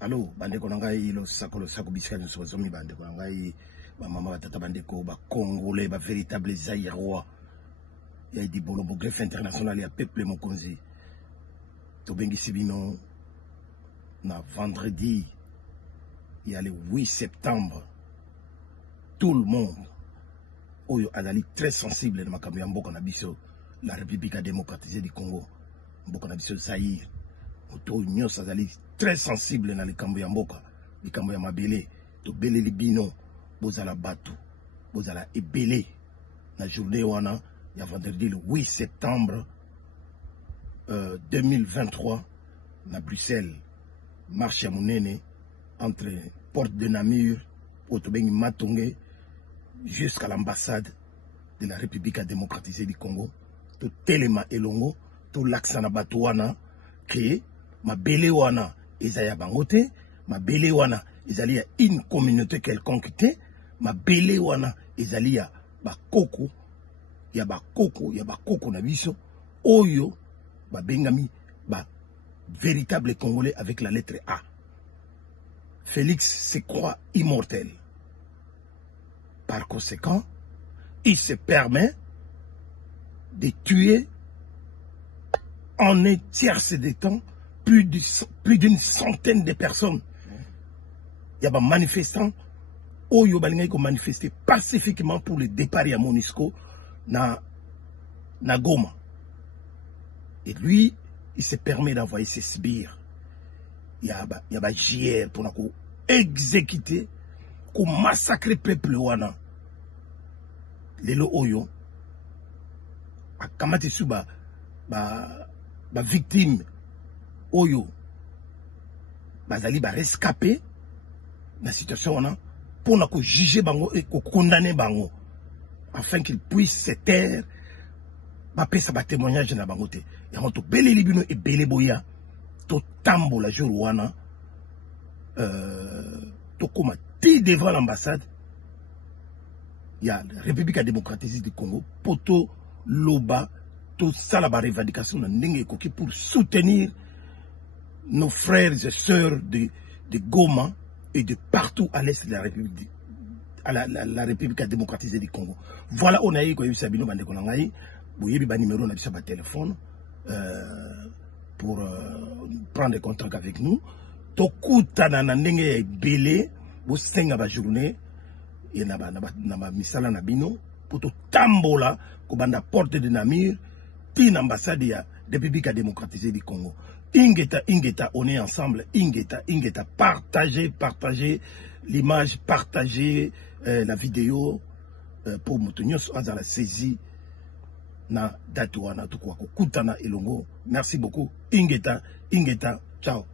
Allô, bandeko nangai lo sako bisika nso zomi bandeko nangai ba mama batata bandeko ba congolais ba véritable zaïrois. Il y a dit bolombo greffe international ya peuple mokonzi. To bengi sibino na vendredi il y a le 8 septembre. Tout le monde oyo azali très sensible na makambo ya mboka na biso la République démocratisée du Congo. Mboka na biso Zaïre. Oto nyos azali très sensible na likambo ya mboka, likambo ya mabele, to bele libino, bozala batu, bozala ebele na journée wana ya vendredi le 8 septembre 2023 na Bruxelles, marche ya monene entre porte de Namur, Otobengi Matonge, jusqu'à l'ambassade de la République démocratisée du Congo, to telema elongo, to laksana batu wana, créé ma bele wana ezali ya bangote, ma bele wana ezali ya une communauté quelconque te, ma bele wana ezali ya bakoko, ya bakoko na biso, oyo ba bengami ba véritable Congolais avec la lettre A. Félix se croit immortel. Par conséquent, il se permet de tuer en un tierce de temps plus d'une centaine de personnes. Il y a des manifestants qui ont manifesté pacifiquement pour le départ de MONUSCO na Goma. Et lui, il se permet d'envoyer ses sbires. Il y a des JR pour exécuter, pour massacrer le peuple wana. Lelo oyo, a kamati suba, ba victime oyo bazali ba rescapé na situation wana pour na ko juger bango et ko condamner bango afin qu'ils puissent se taire ba pesa ba témoignage na bango te ya moto bele libino e bele boya to tambola jour wana to koma ti devant l'ambassade ya République démocratique du Congo poto loba tout ça la revendication pour soutenir nos frères et sœurs de Goma et de partout à l'est de la République, la République démocratisée du Congo. Voilà, on a eu quoi Sabino Bandekonangai, Bouyebi ba numéro na bisa ba téléphone pour prendre contact avec nous. Tokuta na ndenge belé, bo senga ba journée et na ba misala na bino pour to tambola ko banda porte de Namur. Ambassade ya République démocratisée du Congo. Ingeta, on est ensemble. Ingeta, partagez l'image, partagez la vidéo pour Moutounios à la saisie na date wana tukwa kutana elongo. Merci beaucoup. Ingeta, ciao.